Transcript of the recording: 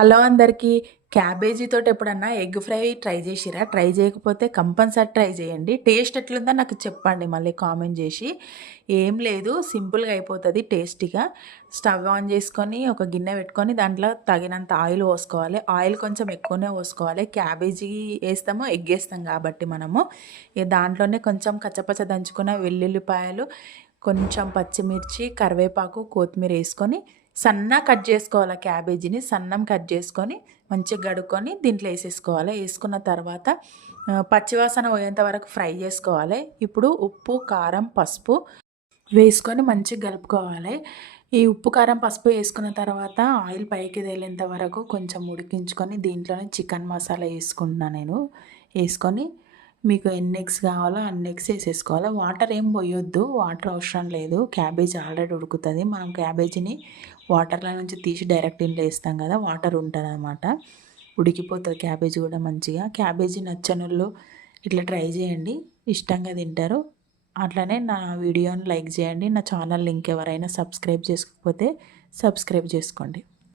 Hello అందరికీ. క్యాబేజీతోటి ఎప్పుడన్నా egg fry try చేసిర్రా? ట్రై చేయకపోతే కంపల్సరీ ట్రై చేయండి. టేస్ట్ ఎట్లుందో నాకు చెప్పండి మళ్ళీ కామెంట్ చేసి. ఏం లేదు, సింపుల్‌గా అయిపోతది టేస్టీగా. స్టవ్ ఆన్ చేసుకొని ఒక గిన్నె పెట్టుకొని దాంట్లో తగినంత ఆయిల్ పోసుకోవాలి. ఆయిల్ కొంచెం ఎక్కువనే పోసుకోవాలి. క్యాబేజీ ఏస్తాము, ఎగ్ ఏస్తాం కాబట్టి మనము. ఇక దాంట్లోనే కొంచెం కచ్చపచ్చ దంచుకున్న వెల్లుల్లిపాయలు, కొంచెం పచ్చిమిర్చి, కరివేపాకు, కొత్తిమీర వేసుకొని సన్నగా కట్ చేసుకోవాలి. క్యాబేజీని సన్నం కట్ చేసుకొని మంచిగా కడుక్కొని దీంట్లో వేసేసుకోవాలి. వేసుకున్న తర్వాత పచ్చివాసన పోయేంత వరకు ఫ్రై చేసుకోవాలి. ఇప్పుడు ఉప్పు, కారం, పసుపు వేసుకొని మంచిగా కలుపుకోవాలి. ఈ ఉప్పు, కారం, పసుపు వేసుకున్న తర్వాత ఆయిల్ పైకి తేలేంత వరకు కొంచెం ఉడికించుకొని దీంట్లోనే చికెన్ మసాలా వేసుకుంటున్నాను నేను. వేసుకొని మీకు ఎన్ని ఎగ్స్ కావాలో అన్ని ఎగ్స్ వేసేసుకోవాలి. వాటర్ ఏం పోయొద్దు, వాటర్ అవసరం లేదు. క్యాబేజీ ఆల్రెడీ ఉడుకుతుంది. మనం క్యాబేజీని వాటర్లో నుంచి తీసి డైరెక్ట్ ఇంట్లో వేస్తాం కదా, వాటర్ ఉంటుంది అన్నమాట. ఉడికిపోతుంది క్యాబేజీ కూడా మంచిగా. క్యాబేజీ నచ్చనోళ్ళు ఇట్లా ట్రై చేయండి, ఇష్టంగా తింటారు. అట్లనే నా వీడియోని లైక్ చేయండి. నా ఛానల్ లింక్ ఎవరైనా సబ్స్క్రైబ్ చేసుకోకపోతే సబ్స్క్రైబ్ చేసుకోండి.